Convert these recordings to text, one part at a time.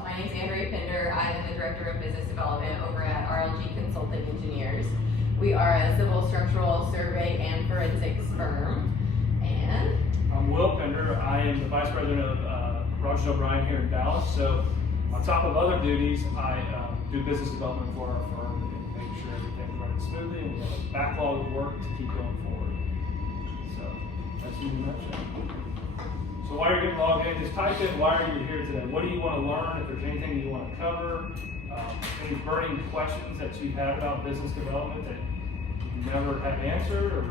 my name is Andrea Pinder. I am the Director of Business Development over at RLG Consulting Engineers. We are a civil structural survey and forensics firm. And I'm Will Pinder. I am the Vice President of Rogers O'Brien here in Dallas. So on top of other duties, I do business development for our firm and make sure everything's running smoothly and we have a backlog of work to keep going forward. So that's in a nutshell. So while you're getting logged in, just type in why are you here today? What do you want to learn? If there's anything you want to cover, any burning questions that you have about business development that you never had answered or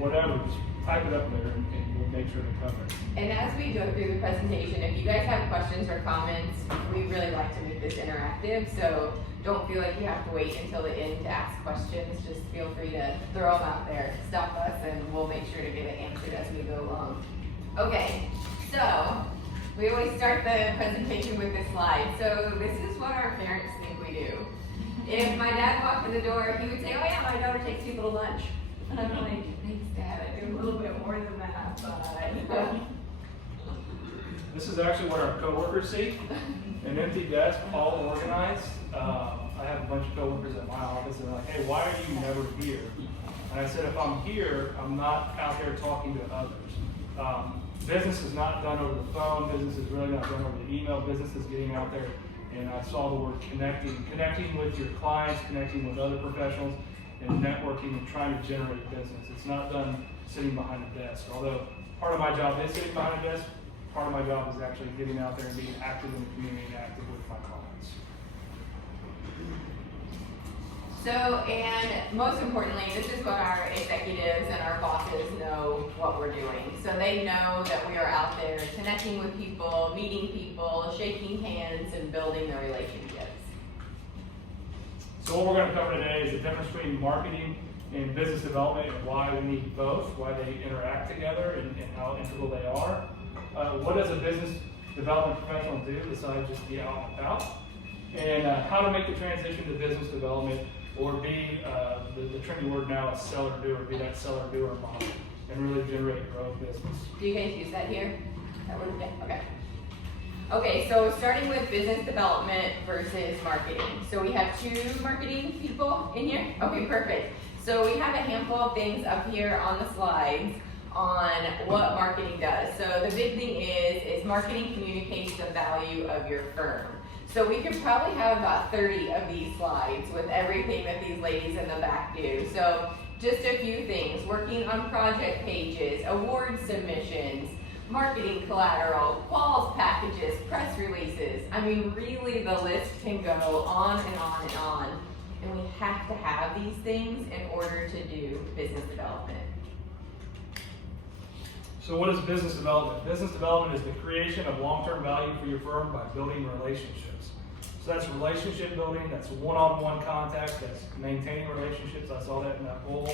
whatever, just type it up there and we'll make sure to cover it. And as we go through the presentation, if you guys have questions or comments, we really like to make this interactive. So don't feel like you have to wait until the end to ask questions. Just feel free to throw them out there, stop us, and we'll make sure to get it answered as we go along. Okay, so we always start the presentation with this slide. So this is what our parents think we do. If my dad walked in the door, he would say, oh yeah, my daughter takes people to lunch. And I'm like, thanks Dad, I do a little bit more than that, but. This is actually where our coworkers sit, an empty desk, all organized. I have a bunch of coworkers at my office and they're like, hey, why are you never here? And I said, if I'm here, I'm not out there talking to others. Business is not done over the phone, business is really not done over the email, business is getting out there, and I saw the word connecting with your clients, connecting with other professionals, and networking and trying to generate business. It's not done sitting behind a desk, although part of my job is sitting behind a desk, part of my job is actually getting out there and being active in the community and active with my clients. So, and most importantly, this is what our executives and our bosses know what we're doing. So they know that we are out there connecting with people, meeting people, shaking hands, and building the relationships. So what we're going to cover today is the difference between marketing and business development and why we need both, why they interact together and how integral they are. What does a business development professional do besides just be out and about? And how to make the transition to business development or be, the trendy word now is seller-doer, be that seller-doer model and really generate grow business. Do you guys use that here? That word? Yeah, okay. Okay, so starting with business development versus marketing. So we have two marketing people in here? Okay, perfect. So we have a handful of things up here on the slides on what marketing does. So the big thing is marketing communicates the value of your firm. So we could probably have about 30 of these slides with everything that these ladies in the back do. So just a few things, working on project pages, award submissions, marketing collateral, quals packages, press releases. I mean, really the list can go on and on and on. And we have to have these things in order to do business development. So what is business development? Business development is the creation of long-term value for your firm by building relationships. So that's relationship building, that's one-on-one contact, that's maintaining relationships. I saw that in that poll.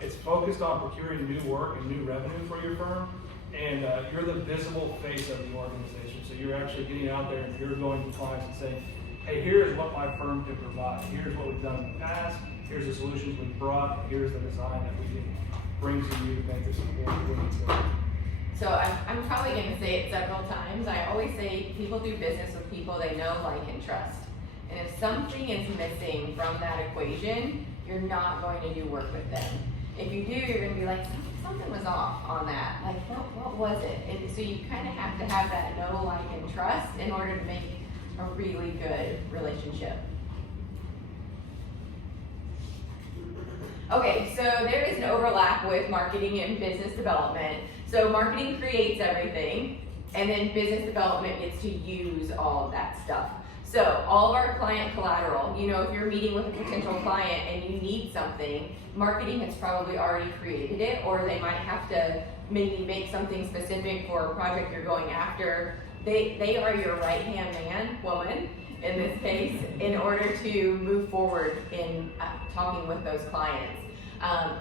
It's focused on procuring new work and new revenue for your firm. And you're the visible face of the organization. So you're actually getting out there and you're going to clients and saying, hey, here's what my firm can provide. Here's what we've done in the past. Here's the solutions we've brought. Here's the design that we can bring to you to make this important. So I'm probably going to say it several times. I always say people do business with people they know, like, and trust. And if something is missing from that equation, you're not going to do work with them. If you do, you're going to be like, something was off on that. Like, what was it? And so you kind of have to have that know, like, and trust in order to make a really good relationship. Okay, so there is an overlap with marketing and business development. So marketing creates everything, and then business development gets to use all of that stuff. So all of our client collateral, you know, if you're meeting with a potential client and you need something, marketing has probably already created it, or they might have to maybe make something specific for a project you're going after. They are your right-hand man, woman, in this case, in order to move forward in talking with those clients.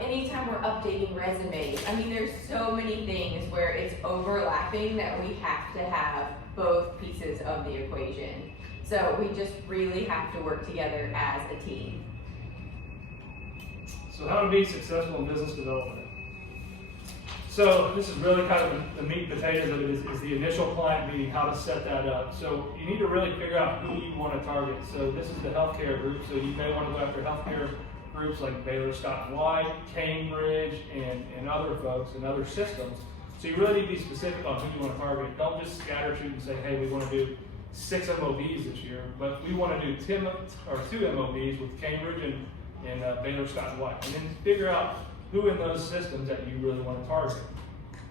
Anytime we're updating resumes, I mean, there's so many things where it's overlapping that we have to have both pieces of the equation. So we just really have to work together as a team. So how to be successful in business development? So this is really kind of the meat and potatoes of it is the initial client meeting, how to set that up. So you need to really figure out who you want to target. So this is the healthcare group, so you may want to go after healthcare groups like Baylor Scott and White, Cambridge, and other folks and other systems. So you really need to be specific on who you want to target. Don't just scatter shoot and say, hey, we want to do 6 MOBs this year, but we want to do 2 MOBs with Cambridge and Baylor Scott and White. And then figure out who in those systems that you really want to target.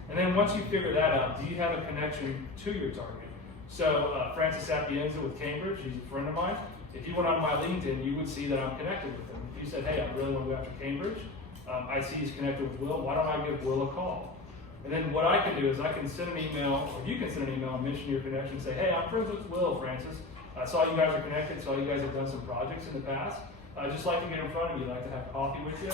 And then once you figure that out, do you have a connection to your target? So Francis Sapienza with Cambridge, he's a friend of mine. If you went on my LinkedIn, you would see that I'm connected with him. If you said, hey, I really want to go after Cambridge, I see he's connected with Will, why don't I give Will a call? And then what I can do is I can send an email, or you can send an email and mention your connection and say, hey, I'm friends with Will, Francis. I saw you guys are connected, saw you guys have done some projects in the past. I'd just like to get in front of you, like to have coffee with you.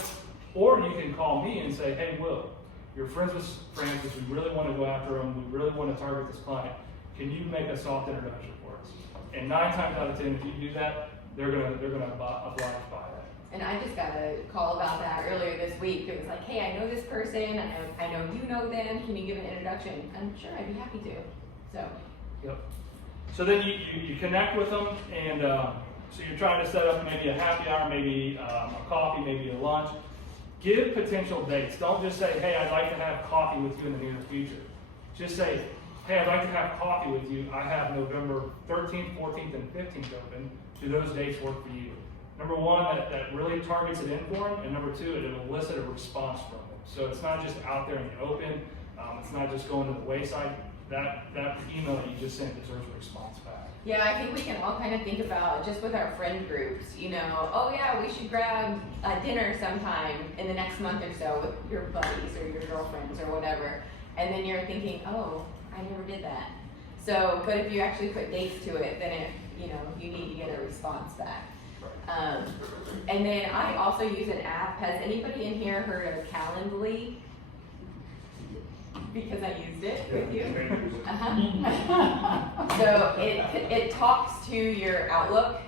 Or you can call me and say, hey, Will, you're friends with Francis, we really want to go after him, we really want to target this client. Can you make a soft introduction for us? And 9 times out of 10, if you do that, they're gonna oblige by that. And I just got a call about that earlier this week. It was like, hey, I know this person, I know you know them, can you give an introduction? I'm sure I'd be happy to, so. Yep. So then you connect with them, and so you're trying to set up maybe a happy hour, maybe a coffee, maybe a lunch. Give potential dates. Don't just say, hey, I'd like to have coffee with you in the near future. Just say, hey, I'd like to have coffee with you. I have November 13th, 14th, and 15th open. Do those dates work for you? Number one, that really targets it in for them, and number two, it'll elicit a response from them. So it's not just out there in the open. It's not just going to the wayside. That email that you just sent deserves a response back. Yeah, I think we can all kind of think about, just with our friend groups, you know, oh yeah, we should grab a dinner sometime in the next month or so with your buddies or your girlfriends or whatever. And then you're thinking, oh, I never did that. So, but if you actually put dates to it, then you need to get a response back. And then I also use an app. Has anybody in here heard of Calendly? Because I used it with you. So it talks to your Outlook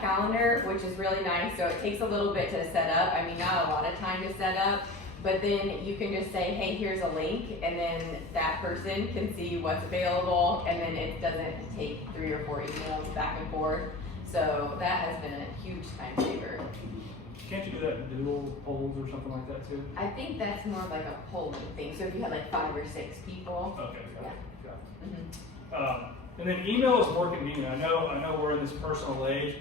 calendar, which is really nice. So it takes a little bit to set up. I mean, not a lot of time to set up, but then you can just say, hey, here's a link, and then that person can see what's available, and then it doesn't take 3 or 4 emails back and forth. So that has been a huge time saver. Can't you do that in Doodle polls or something like that too? I think that's more like a polling thing. So if you had like 5 or 6 people. Okay, got it. Mm-hmm. And then email is more convenient. I know we're in this personal age,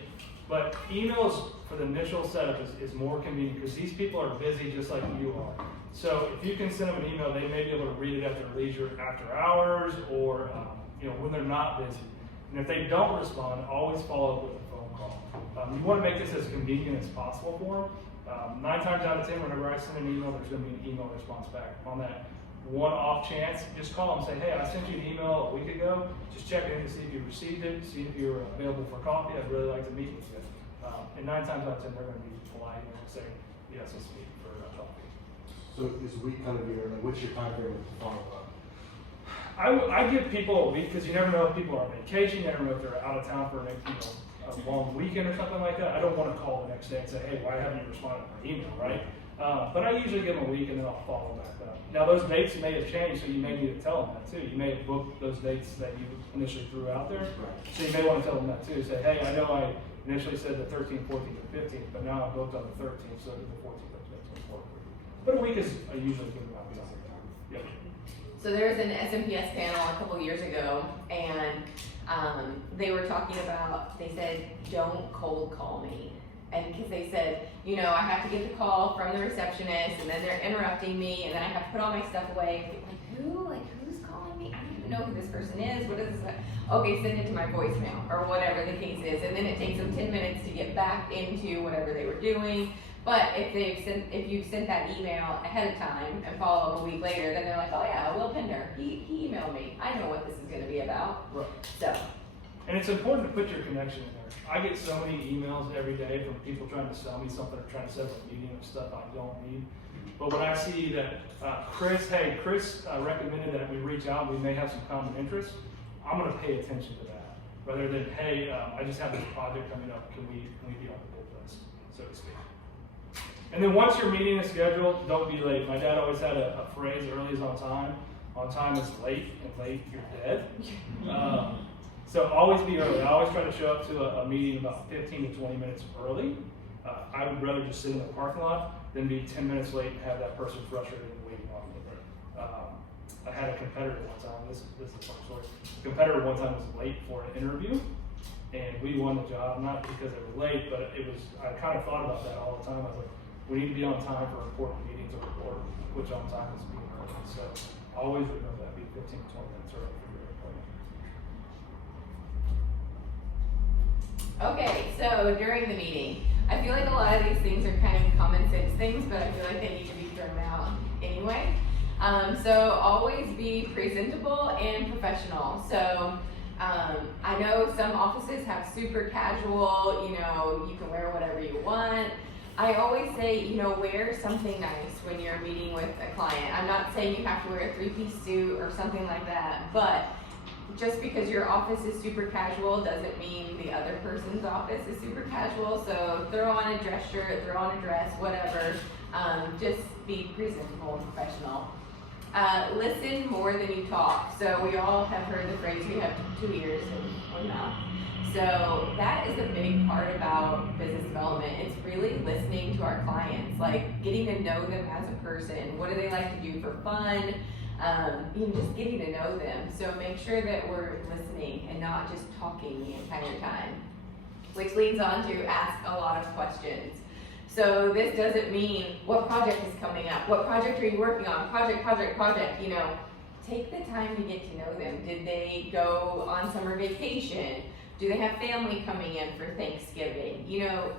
but emails for the initial setup is more convenient because these people are busy just like you are. So if you can send them an email, they may be able to read it at their leisure after hours or when they're not busy. And if they don't respond, always follow up with a phone call. You want to make this as convenient as possible for them. 9 times out of 10, whenever I send an email, there's going to be an email response back. On that one-off chance, just call them and say, hey, I sent you an email a week ago. Just check in to see if you received it, see if you're available for coffee. I'd really like to meet with you. And 9 times out of 10, they're going to be polite and say, yes, let's meet for coffee. So is a week kind of what's your time frame to follow up? I give people a week because you never know if people are on vacation. You never know if they're out of town for a long weekend or something like that. I don't want to call the next day and say, hey, why haven't you responded to my email, right? But I usually give them a week and then I'll follow back up. Now those dates may have changed, so you may need to tell them that too. You may have booked those dates that you initially threw out there. Right. So you may want to tell them that too. Say, hey, I know I initially said the 13th, 14th, and 15th, but now I'm booked on the 13th, so the 14th and 15th work. But a week is usually good amount of time. Yep. So there was an SMPS panel a couple years ago, and they were talking about, they said, don't cold call me. And because they said, I have to get the call from the receptionist, and then they're interrupting me, and then I have to put all my stuff away. Like, who? Like, who's calling me? I don't even know who this person is. What is this? Okay, send it to my voicemail, or whatever the case is. And then it takes them 10 minutes to get back into whatever they were doing. But if you've sent that email ahead of time and follow up a week later, then they're like, oh yeah, Will Pender, he emailed me. I know what this is going to be about. Right. So. And it's important to put your connection in there. I get so many emails every day from people trying to sell me something or trying to set up a meeting of stuff I don't need. But when I see that Chris recommended that we reach out, we may have some common interests, I'm going to pay attention to that. Rather than, hey, I just have this project coming up, can we be on the board list, so to speak. And then once your meeting is scheduled, don't be late. My dad always had a phrase, early is on time. On time is late, and late you're dead. So always be early. I always try to show up to a meeting about 15 to 20 minutes early. I would rather just sit in the parking lot than be 10 minutes late and have that person frustrated and waiting on me. I had a competitor one time, this is a fun story. A competitor one time was late for an interview, and we won the job, not because they were late, but I kind of thought about that all the time. I was like, we need to be on time for important meetings or which on time is being early. So always remember that, be 15 to 20 minutes early for your appointment. Okay, so during the meeting, I feel like a lot of these things are kind of common sense things, but I feel like they need to be thrown out anyway. So always be presentable and professional. So I know some offices have super casual, you can wear whatever you want. I always say, wear something nice when you're meeting with a client. I'm not saying you have to wear a 3-piece suit or something like that, but just because your office is super casual doesn't mean the other person's office is super casual. So throw on a dress shirt, throw on a dress, whatever. Just be presentable and professional. Listen more than you talk. So we all have heard the phrase, we have 2 ears and 1 mouth. So that is a big part about business development. It's really listening to our clients, like getting to know them as a person. What do they like to do for fun? Just getting to know them. So make sure that we're listening and not just talking the entire time. Which leads on to ask a lot of questions. So this doesn't mean what project is coming up, what project are you working on, project. Take the time to get to know them. Did they go on summer vacation? Do they have family coming in for Thanksgiving?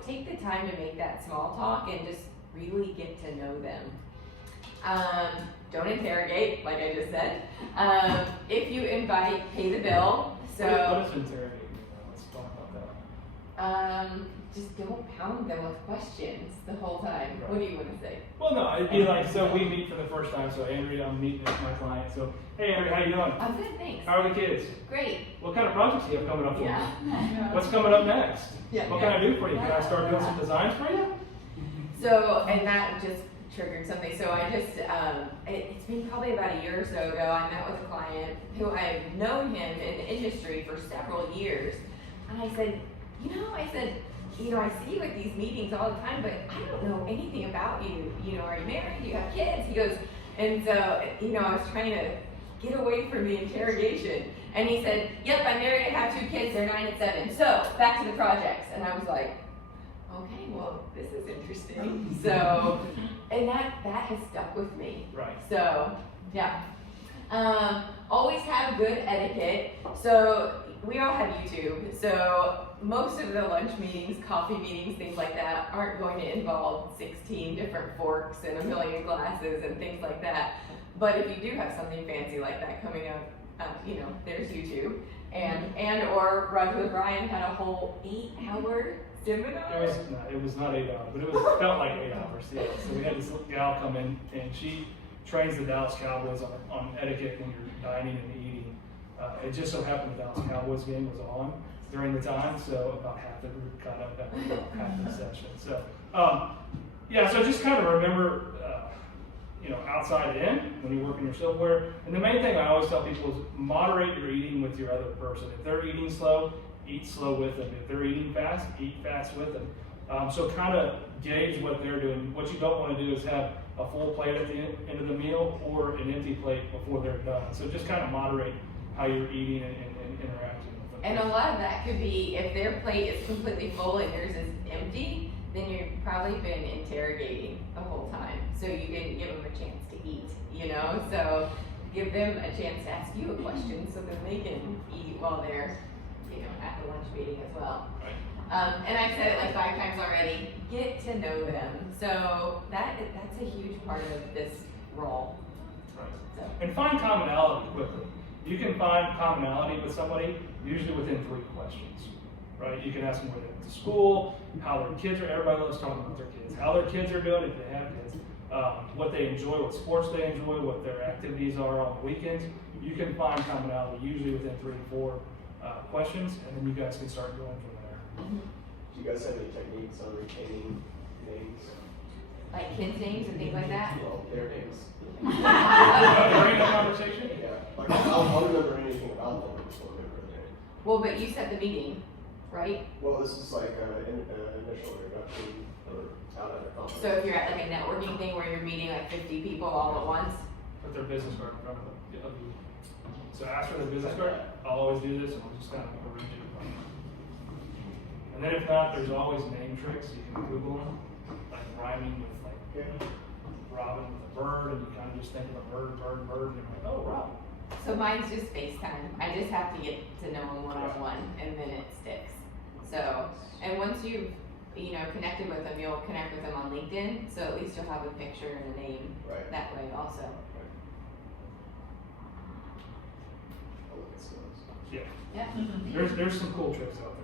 Take the time to make that small talk and just really get to know them. Don't interrogate, like I just said. If you invite, pay the bill. So What is interrogate? Let's talk about that. Just don't pound them with questions the whole time. Right. What do you want to say? Well, no, it'd be like, so we meet for the first time. So Andrea, I'm meeting with my client. So, hey Andrea, how you doing? I'm good, thanks. How are the kids? Great. What kind of projects do you have coming up for Yeah. me? What's coming up next? Yeah. What can I do for you? Can I start doing some designs for you? So, and that just triggered something. So I just, it's been probably about a year or so ago, I met with a client who I've known him in the industry for several years. And I said, I see you at these meetings all the time, but I don't know anything about you. Are you married? Do you have kids? He goes, and so, I was trying to get away from the interrogation. And he said, yep, I'm married, I have 2 kids, they're 9 and 7. So, back to the projects. And I was like, okay, well, this is interesting. So, and that has stuck with me. Right. So, yeah. Always have good etiquette. So, we all have YouTube. So, most of the lunch meetings, coffee meetings, things like that aren't going to involve 16 different forks and a million glasses and things like that. But if you do have something fancy like that coming up, there's YouTube. And or Roger with Brian had a whole 8-hour seminar. It was not 8 hours, but it felt like 8 hours. Yeah. So we had this little gal come in, and she trains the Dallas Cowboys on etiquette when you're dining and eating. It just so happened the Dallas Cowboys game was on during the time, so about half the group got up after about half the session. So, so just kind of remember, outside in when you're working your silverware. And the main thing I always tell people is moderate your eating with your other person. If they're eating slow, eat slow with them. If they're eating fast, eat fast with them. So kind of gauge what they're doing. What you don't want to do is have a full plate at the end of the meal or an empty plate before they're done. So just kind of moderate how you're eating and interacting with them. And a lot of that could be if their plate is completely full and yours is empty, then you've probably been interrogating the whole time. So you didn't give them a chance to eat, So give them a chance to ask you a question so that they can eat while they're, at the lunch meeting as well. Right. And I've said it like 5 times already, get to know them. So that's a huge part of this role. Right. So. And find commonality quickly. You can find commonality with somebody usually within 3 questions, right? You can ask them where they went to school, how their kids are. Everybody loves talking about their kids. How their kids are doing if they have kids, what they enjoy, what sports they enjoy, what their activities are on the weekends. You can find commonality usually within 3 to 4 questions, and then you guys can start going from there. Do you guys have any techniques on retaining names? Like kids' names and things like that? Well, their names. During the conversation? Yeah, like I'll remember anything about them, I just won't remember their name. Well, but you set the meeting, right? Well, this is like an initial introduction or out at a conference. So if you're at like a networking thing where you're meeting like 50 people all at once, Put their business card in front of you. So ask for their business card. I'll always do this, and we'll just kind of arrange it. And then if not, there's always name tricks. You can Google them, like rhyming with like Robin with a bird, and you kind of just think of a bird, and you're like, oh, Robin. so mine's just FaceTime. I just have to get to know them one-on-one, and then it sticks. So, and once you've, connected with them, you'll connect with them on LinkedIn, so at least you'll have a picture and a name Right. that way also. I'll look at some of those. Yeah. Yeah. There's some cool tricks out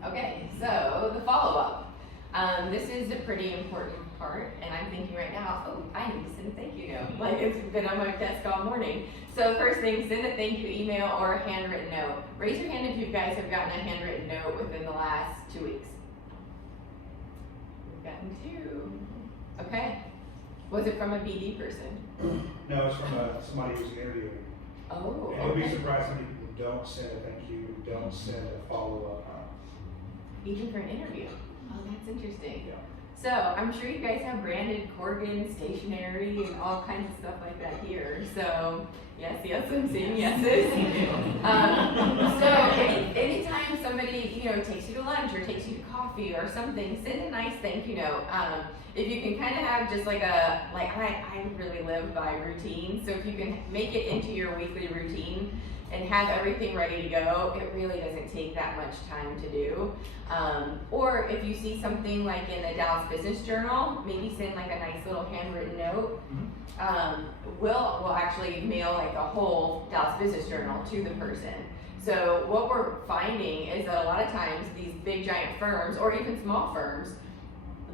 there. Okay, so the follow-up. This is a pretty important part, and I'm thinking right now, oh, I need to send a thank you note. Like it's been on my desk all morning. So first thing, send a thank you email or a handwritten note. Raise your hand if you guys have gotten a handwritten note within the last 2 weeks. We've gotten 2. Okay. Was it from a BD person? No, it's from somebody who's interviewing. Oh, And you'll be okay. surprised how many people don't send a thank you, don't send a follow-up. Even for an interview. Oh, that's interesting. Yeah. So I'm sure you guys have branded Corgan stationery and all kinds of stuff like that here. So yes, I'm seeing yeses. So anytime somebody takes you to lunch or takes you to coffee or something, send a nice thank you note. If you can kind of have just like I really live by routine. So if you can make it into your weekly routine and have everything ready to go, it really doesn't take that much time to do. Or if you see something like in the Dallas Business Journal, maybe send like a nice little handwritten note. We'll actually mail like the whole Dallas Business Journal to the person. So what we're finding is that a lot of times these big giant firms, or even small firms,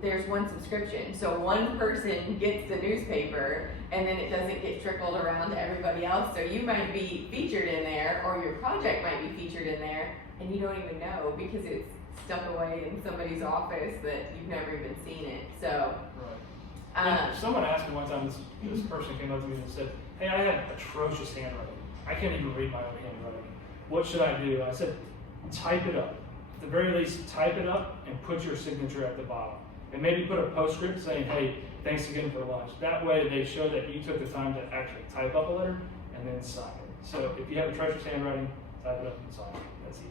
there's one subscription. So one person gets the newspaper and then it doesn't get trickled around to everybody else. So you might be featured in there, or your project might be featured in there, and you don't even know because it's stuck away in somebody's office that you've never even seen it. So Right. Someone asked me one time, this person came up to me and said, hey, I have atrocious handwriting. I can't even read my own handwriting. What should I do? I said, type it up. At the very least, type it up and put your signature at the bottom. And maybe put a postscript saying, hey, thanks again for lunch. That way they show that you took the time to actually type up a letter and then sign it. So if you have atrocious handwriting, type it up and sign it. That's easy.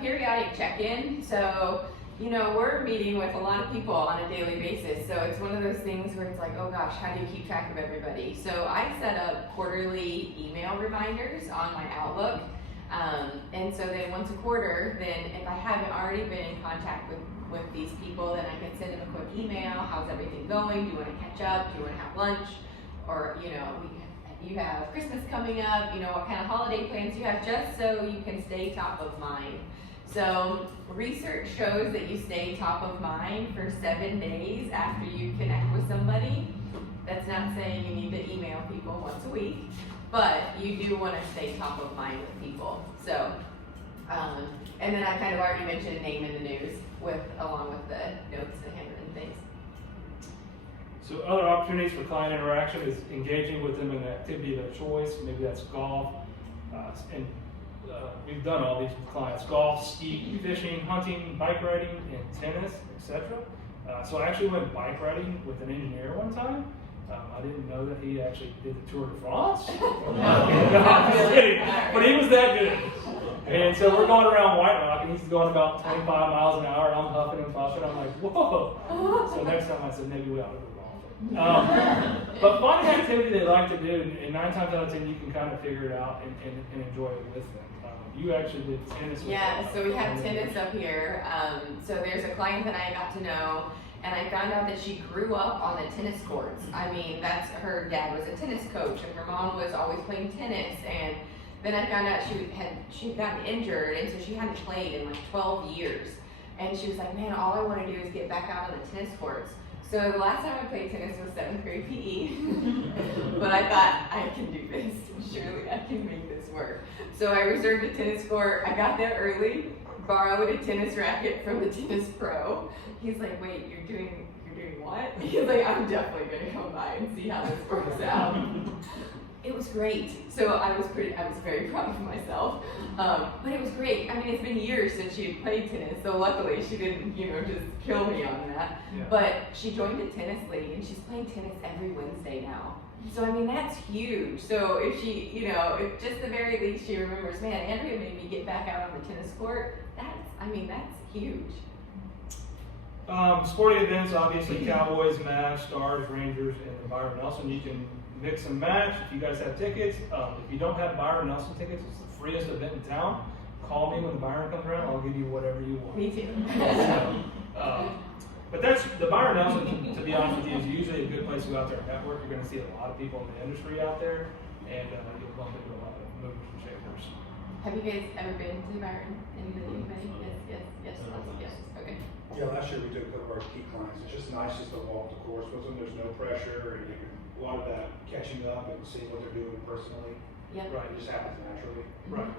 Periodic check-in. So, we're meeting with a lot of people on a daily basis. So it's one of those things where it's like, oh gosh, how do you keep track of everybody? So I set up quarterly email reminders on my Outlook. And so then once a quarter, then if I haven't already been in contact with these people, then I can send them a quick email. How's everything going? Do you want to catch up? Do you want to have lunch? Or, you have Christmas coming up, what kind of holiday plans you have, just so you can stay top of mind. So research shows that you stay top of mind for 7 days after you connect with somebody. That's not saying you need to email people once a week, but you do want to stay top of mind with people. So, and then I kind of already mentioned a name in the news along with the notes, the handwritten things. So other opportunities for client interaction is engaging with them in an activity of their choice. Maybe that's golf, and we've done all these with clients: golf, ski, fishing, hunting, bike riding, and tennis, etc. So I actually went bike riding with an engineer one time. I didn't know that he actually did the Tour de France. No, I'm just kidding. But he was that good. And so we're going around White Rock, and he's going about 25 miles an hour, and I'm huffing and puffing. I'm like, whoa. So next time I said, maybe we ought to go golfing. But fun activity they like to do, and 9 times out of 10, you can kind of figure it out and enjoy it with them. You actually did tennis. Yeah, so we have tennis up here. So there's a client that I got to know, and I found out that she grew up on the tennis courts. I mean, her dad was a tennis coach, and her mom was always playing tennis. And then I found out she'd gotten injured, and so she hadn't played in like 12 years. And she was like, man, all I want to do is get back out on the tennis courts. So the last time I played tennis was 7th grade PE. But I thought, I can do this. Surely I can make this work. So I reserved a tennis court. I got there early, borrowed a tennis racket from the tennis pro. He's like, wait, you're doing what? He's like, I'm definitely gonna come by and see how this works out. It was great. So I was very proud of myself. But it was great. I mean, it's been years since she had played tennis, so luckily she didn't, just kill me on that. Yeah. But she joined a tennis league and she's playing tennis every Wednesday now. So I mean, that's huge. So if she, if just the very least she remembers, man, Andrea made me get back out on the tennis court, that's huge. Sporting events, obviously Cowboys, Mavs, Stars, Rangers, and Byron Nelson. You can mix and match if you guys have tickets. If you don't have Byron Nelson tickets, it's the freest event in town. Call me when the Byron comes around, I'll give you whatever you want. Me too. But that's, the Byron Nelson, to be honest with you, is usually a good place to go out there and network. You're going to see a lot of people in the industry out there, and you'll bump into a lot of movers and shakers. Have you guys ever been to Byron? Anybody? Yes. Okay. Yeah, last year we took a couple of our key clients. It's just nice just to walk the course with them. There's no pressure, and you can, a lot of that catching up and seeing what they're doing personally. Yep. Right. It just happens naturally. Right.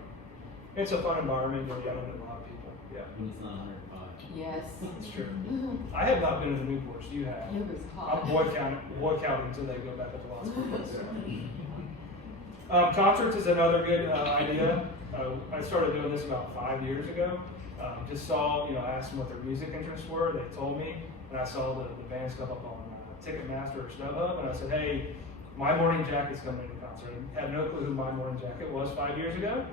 It's a fun environment. You'll run into a lot of people. Yeah. When it's not 105. Yes. It's true. I have not been to the Newports. You have. It was hot. I'm boy counting until they go back up to Las Vegas. Concerts is another good idea. I started doing this about 5 years ago. Just saw, I asked them what their music interests were. They told me, and I saw the bands come up on Ticketmaster or StubHub, and I said, hey, My Morning Jacket's coming to the concert. I had no clue who My Morning Jacket was 5 years ago.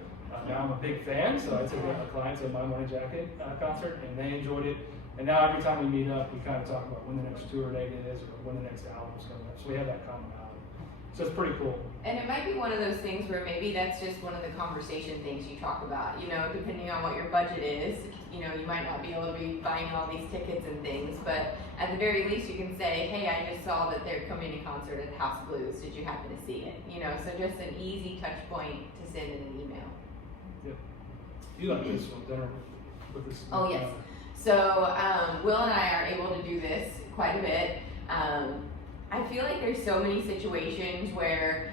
Now I'm a big fan, so I took a client to a My Morning Jacket concert, and they enjoyed it. And now every time we meet up, we kind of talk about when the next tour date is or when the next album's coming up. So we have that commonality. So it's pretty cool. And it might be one of those things where maybe that's just one of the conversation things you talk about, depending on what your budget is. You might not be able to be buying all these tickets and things, but at the very least you can say, hey, I just saw that they're coming to concert at House Blues. Did you happen to see it? So just an easy touch point to send in an email. Yep. You like this one, dinner with this? Oh, yes. So Will and I are able to do this quite a bit. I feel like there's so many situations where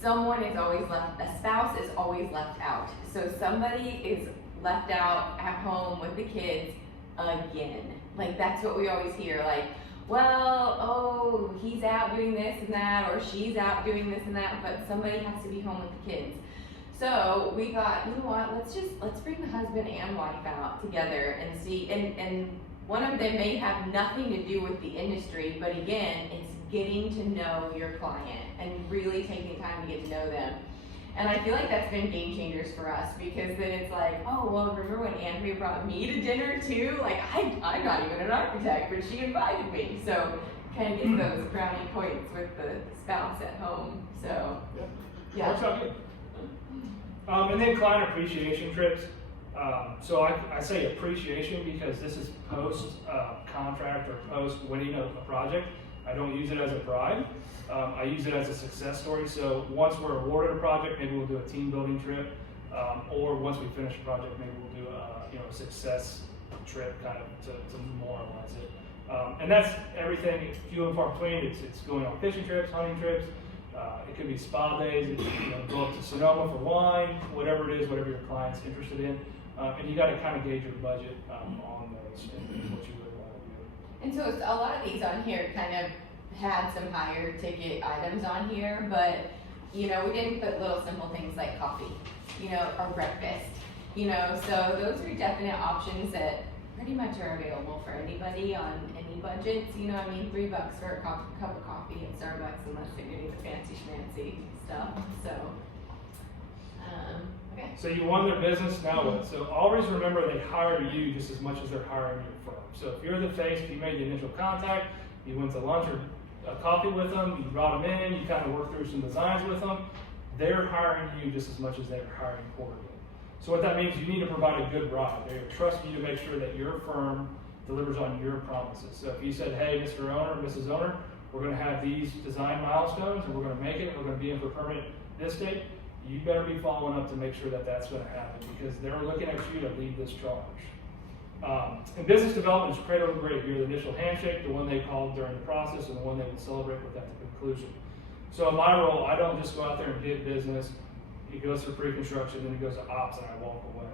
someone is always left, a spouse is always left out. So somebody is left out at home with the kids again. Like that's what we always hear. Like, well, he's out doing this and that, or she's out doing this and that, but somebody has to be home with the kids. So we thought, you know what, let's bring the husband and wife out together and see, and one of them may have nothing to do with the industry, but again, it's getting to know your client and really taking time to get to know them. And I feel like that's been game changers for us, because then it's like, oh, well, remember when Andrea brought me to dinner too? Like, I'm not even an architect, but she invited me. So kind of get those brownie points with the spouse at home. So, yeah. Works out good. And then client appreciation trips. So I say appreciation because this is post contract or post winning a project. I don't use it as a bribe. I use it as a success story. So once we're awarded a project, maybe we'll do a team building trip, or once we finish a project, maybe we'll do a success trip kind of to memorialize it. And that's everything few and far between. It's going on fishing trips, hunting trips. It could be spa days. It's, go up to Sonoma for wine, whatever it is, whatever your client's interested in. And you got to kind of gauge your budget on those and what you would want to do. And so a lot of these on here kind of had some higher ticket items on here, but we didn't put little simple things like coffee, or breakfast, so those are definite options that pretty much are available for anybody on any budgets. $3 for a cup of coffee at Starbucks, unless they're getting the fancy schmancy stuff. So, okay. So you won their business, now what? So always remember they hire you just as much as they're hiring your firm. So if you're the face, if you made the initial contact, you went to lunch or a coffee with them, you brought them in, you kind of worked through some designs with them, they're hiring you just as much as they're hiring Corrigan. So what that means, you need to provide a good ride. They trust you to make sure that your firm delivers on your promises. So if you said, hey, Mr. Owner, Mrs. Owner, we're going to have these design milestones and we're going to make it, we're going to be in for permit this date, you better be following up to make sure that that's going to happen, because they're looking at you to lead this charge. And business development is cradle to grave. You're the initial handshake, the one they call during the process, and the one they will celebrate with at the conclusion. So in my role, I don't just go out there and get business. It goes through pre-construction, then it goes to ops, and I walk away.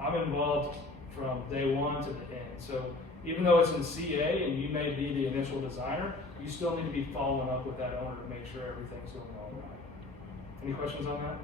I'm involved from day one to the end. So even though it's in CA and you may be the initial designer, you still need to be following up with that owner to make sure everything's going all right. Any questions on that?